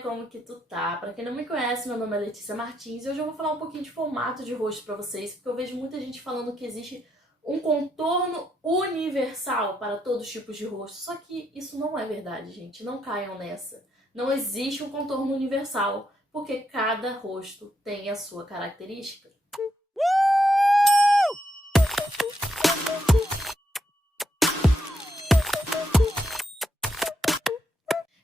como que tu tá? Pra quem não me conhece, meu nome é Letícia Martins e hoje eu vou falar um pouquinho de formato de rosto pra vocês, porque eu vejo muita gente falando que existe um contorno universal para todos os tipos de rosto, só que isso não é verdade, gente, não caiam nessa. Não existe um contorno universal, porque cada rosto tem a sua característica.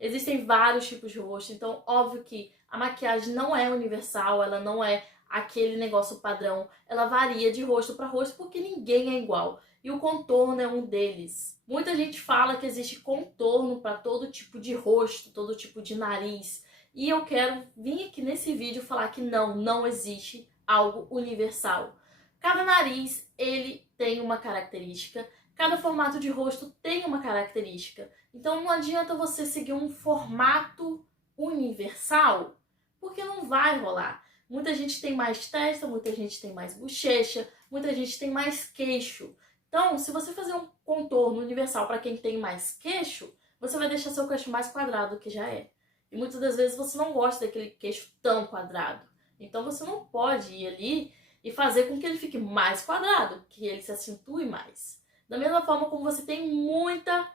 Existem vários tipos de rosto, então óbvio que a maquiagem não é universal, ela não é aquele negócio padrão, ela varia de rosto para rosto porque ninguém é igual. E o contorno é um deles. Muita gente fala que existe contorno para todo tipo de rosto, todo tipo de nariz. E eu quero vir aqui nesse vídeo falar que não existe algo universal. Cada nariz, ele tem uma característica. Cada formato de rosto tem uma característica. Então não adianta você seguir um formato universal, porque não vai rolar. Muita gente tem mais testa, muita gente tem mais bochecha, muita gente tem mais queixo. Então, se você fazer um contorno universal para quem tem mais queixo, você vai deixar seu queixo mais quadrado do que já é. E muitas das vezes você não gosta daquele queixo tão quadrado. Então você não pode ir ali e fazer com que ele fique mais quadrado, que ele se acentue mais. Da mesma forma como você tem muita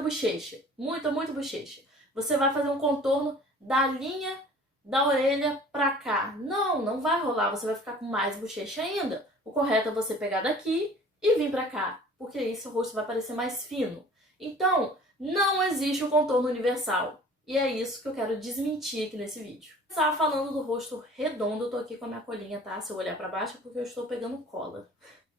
bochecha, muita bochecha. Você vai fazer um contorno da linha da orelha pra cá. Não vai rolar, você vai ficar com mais bochecha ainda. O correto é você pegar daqui e vir pra cá, porque aí seu rosto vai parecer mais fino. Então, não existe um contorno universal. E é isso que eu quero desmentir aqui nesse vídeo. Eu estava falando do rosto redondo, eu tô aqui com a minha colinha, tá? Se eu olhar pra baixo é porque eu estou pegando cola.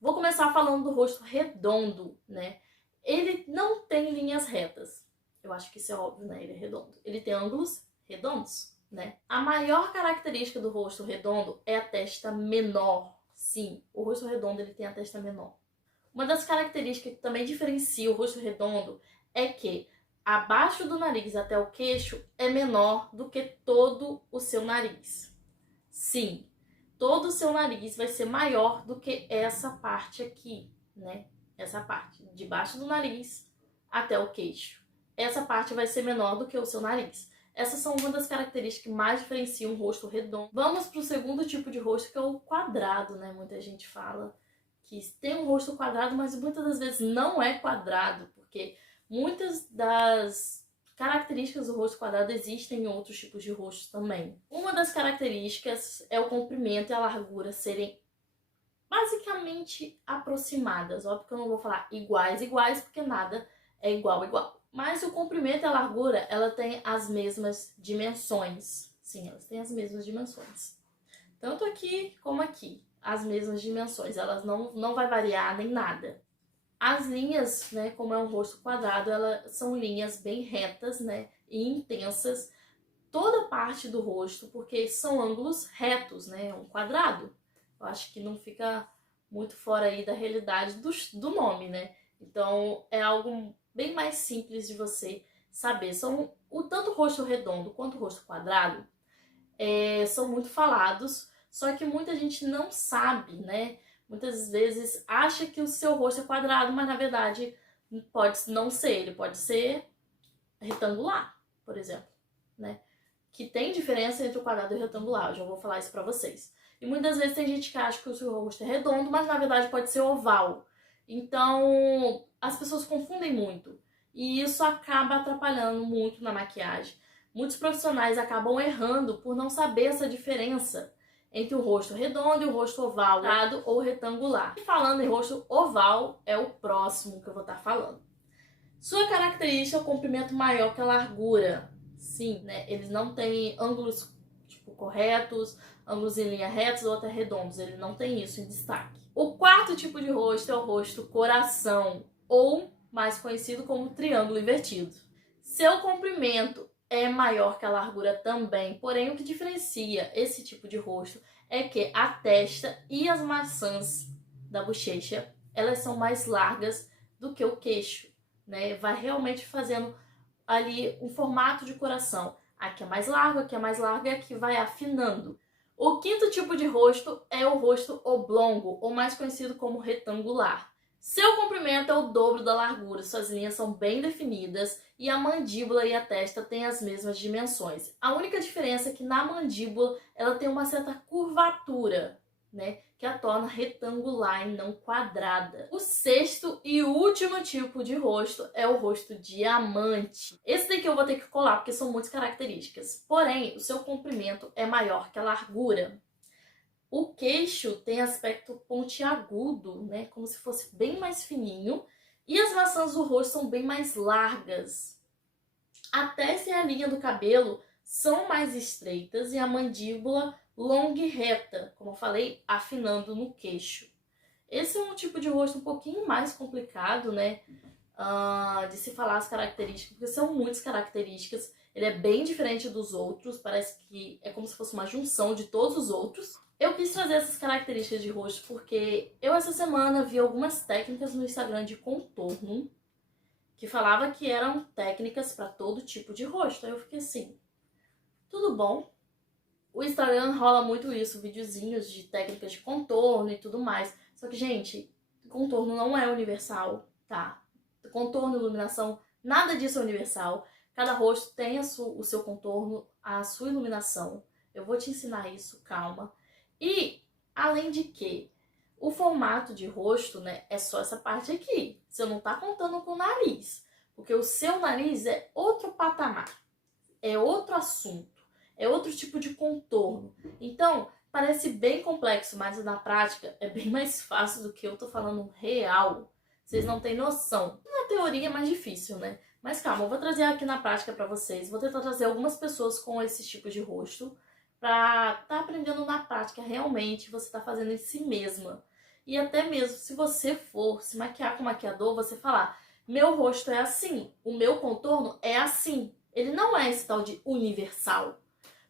Vou começar falando do rosto redondo, né? Ele não tem linhas retas. Eu acho que isso é óbvio, né? Ele é redondo. Ele tem ângulos redondos, né? A maior característica do rosto redondo é a testa menor. Sim, o rosto redondo ele tem a testa menor. Uma das características que também diferencia o rosto redondo é que abaixo do nariz até o queixo é menor do que todo o seu nariz. Sim, todo o seu nariz vai ser maior do que essa parte aqui, né? Essa parte, de baixo do nariz até o queixo. Essa parte vai ser menor do que o seu nariz. Essas são uma das características que mais diferenciam um rosto redondo. Vamos para o segundo tipo de rosto, que é o quadrado, né? Muita gente fala que tem um rosto quadrado, mas muitas das vezes não é quadrado, porque muitas das características do rosto quadrado existem em outros tipos de rosto também. Uma das características é o comprimento e a largura serem basicamente aproximadas. Óbvio que eu não vou falar iguais, porque nada é igual. Mas o comprimento e a largura, ela tem as mesmas dimensões. Sim, elas têm as mesmas dimensões. Tanto aqui como aqui, as mesmas dimensões. Elas não vai variar nem nada. As linhas, né, como é um rosto quadrado, elas são linhas bem retas, né, e intensas. Toda parte do rosto, porque são ângulos retos, né, um quadrado. Eu acho que não fica muito fora aí da realidade do nome, né? Então é algo bem mais simples de você saber. Tanto o rosto redondo quanto o rosto quadrado são muito falados, só que muita gente não sabe, né? Muitas vezes acha que o seu rosto é quadrado, mas na verdade pode não ser. Ele pode ser retangular, por exemplo, né? Que tem diferença entre o quadrado e o retangular, eu já vou falar isso pra vocês. E muitas vezes tem gente que acha que o seu rosto é redondo, mas na verdade pode ser oval. Então, as pessoas confundem muito. E isso acaba atrapalhando muito na maquiagem. Muitos profissionais acabam errando por não saber essa diferença entre o rosto redondo e o rosto oval, quadrado ou retangular. E falando em rosto oval, é o próximo que eu vou estar falando. Sua característica é o comprimento maior que a largura. Sim, né? Eles não têm ângulos corretos, ângulos em linha retos ou até redondos. Ele não tem isso em destaque. O quarto tipo de rosto é o rosto coração, ou mais conhecido como triângulo invertido. Seu comprimento é maior que a largura também, porém o que diferencia esse tipo de rosto é que a testa e as maçãs da bochecha, elas são mais largas do que o queixo, né? Vai realmente fazendo ali um formato de coração. Aqui é mais largo, aqui é mais largo e aqui vai afinando. O quinto tipo de rosto é o rosto oblongo, ou mais conhecido como retangular. Seu comprimento é o dobro da largura, suas linhas são bem definidas e a mandíbula e a testa têm as mesmas dimensões. A única diferença é que na mandíbula ela tem uma certa curvatura, né, que a torna retangular e não quadrada. O sexto e último tipo de rosto é o rosto diamante. Esse daqui eu vou ter que colar porque são muitas características. Porém, o seu comprimento é maior que a largura. O queixo tem aspecto pontiagudo, né, como se fosse bem mais fininho, e as maçãs do rosto são bem mais largas. A testa e a linha do cabelo são mais estreitas e a mandíbula longa e reta, como eu falei, afinando no queixo. Esse é um tipo de rosto um pouquinho mais complicado, né, de se falar as características, porque são muitas características. Ele é bem diferente dos outros, parece que é como se fosse uma junção de todos os outros. Eu quis trazer essas características de rosto porque eu essa semana vi algumas técnicas no Instagram de contorno que falava que eram técnicas para todo tipo de rosto. Aí eu fiquei assim, tudo bom? O Instagram rola muito isso, videozinhos de técnicas de contorno e tudo mais. Só que, gente, contorno não é universal, tá? Contorno, iluminação, nada disso é universal. Cada rosto tem o seu contorno, a sua iluminação. Eu vou te ensinar isso, calma. E, além de que, o formato de rosto, né, é só essa parte aqui. Você não tá contando com o nariz. Porque o seu nariz é outro patamar. É outro assunto. É outro tipo de contorno. Então, parece bem complexo, mas na prática é bem mais fácil do que eu tô falando real. Vocês não têm noção. Na teoria é mais difícil, né? Mas calma, eu vou trazer aqui na prática pra vocês. Vou tentar trazer algumas pessoas com esses tipos de rosto pra tá aprendendo na prática realmente você tá fazendo em si mesma. E até mesmo se você for se maquiar com maquiador, você falar: meu rosto é assim, o meu contorno é assim. Ele não é esse tal de universal.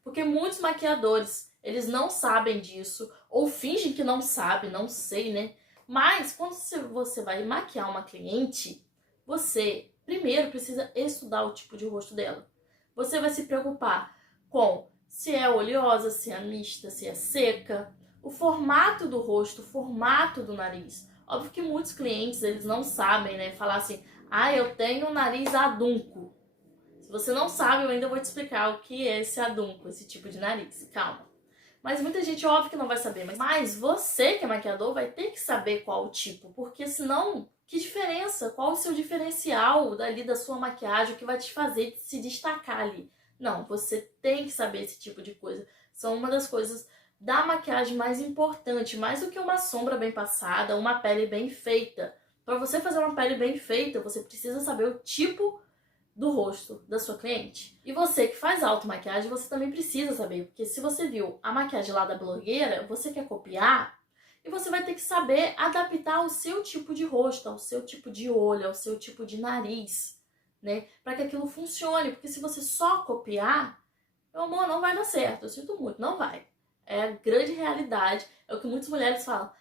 Porque muitos maquiadores, eles não sabem disso, ou fingem que não sabem, não sei, né? Mas quando você vai maquiar uma cliente, você primeiro precisa estudar o tipo de rosto dela. Você vai se preocupar com se é oleosa, se é mista, se é seca, o formato do rosto, o formato do nariz. Óbvio que muitos clientes, eles não sabem, né? Falar assim, eu tenho um nariz adunco. Se você não sabe, eu ainda vou te explicar o que é esse adunco, esse tipo de nariz. Calma. Mas muita gente, óbvio que não vai saber. Mas você, que é maquiador, vai ter que saber qual o tipo. Porque senão, que diferença? Qual o seu diferencial dali da sua maquiagem? O que vai te fazer se destacar ali? Não, você tem que saber esse tipo de coisa. São uma das coisas da maquiagem mais importante. Mais do que uma sombra bem passada, uma pele bem feita. Para você fazer uma pele bem feita, você precisa saber o tipo do rosto da sua cliente. E você que faz automaquiagem, você também precisa saber, porque se você viu a maquiagem lá da blogueira, você quer copiar, e você vai ter que saber adaptar ao seu tipo de rosto, ao seu tipo de olho, ao seu tipo de nariz, né? Para que aquilo funcione, porque se você só copiar, meu amor, não vai dar certo, eu sinto muito, não vai. É a grande realidade, é o que muitas mulheres falam.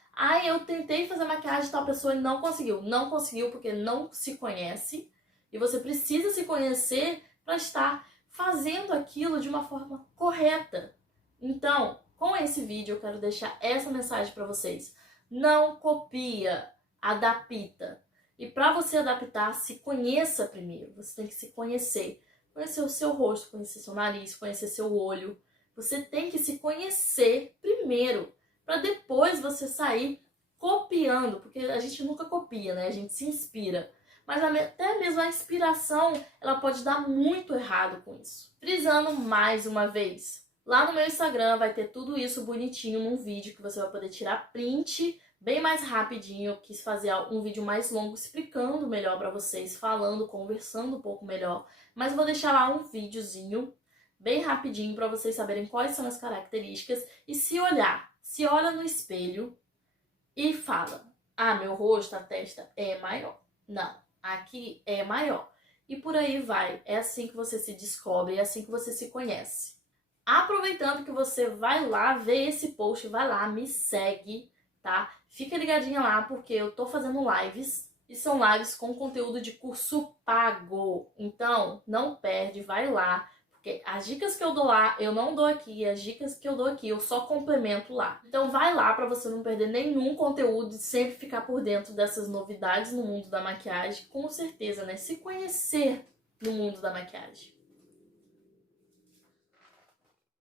Eu tentei fazer maquiagem de tal pessoa e não conseguiu. Não conseguiu porque não se conhece. E você precisa se conhecer para estar fazendo aquilo de uma forma correta. Então, com esse vídeo eu quero deixar essa mensagem para vocês. Não copia, adapta. E para você adaptar, se conheça primeiro. Você tem que se conhecer. Conhecer o seu rosto, conhecer seu nariz, conhecer seu olho. Você tem que se conhecer primeiro, para depois você sair copiando. Porque a gente nunca copia, né? A gente se inspira. Mas até mesmo a inspiração, ela pode dar muito errado com isso. Frisando mais uma vez, lá no meu Instagram vai ter tudo isso bonitinho num vídeo que você vai poder tirar print bem mais rapidinho. Eu quis fazer um vídeo mais longo explicando melhor para vocês, falando, conversando um pouco melhor. Mas eu vou deixar lá um videozinho bem rapidinho para vocês saberem quais são as características e se olha no espelho e fala: meu rosto, a testa é maior. Não. Aqui é maior. E por aí vai. É assim que você se descobre, é assim que você se conhece. Aproveitando que você vai lá ver esse post, vai lá, me segue, tá? Fica ligadinha lá porque eu tô fazendo lives e são lives com conteúdo de curso pago. Então, não perde, vai lá, Porque as dicas que eu dou lá, eu não dou aqui, e as dicas que eu dou aqui, eu só complemento lá. Então vai lá pra você não perder nenhum conteúdo e sempre ficar por dentro dessas novidades no mundo da maquiagem, com certeza, né? Se conhecer no mundo da maquiagem.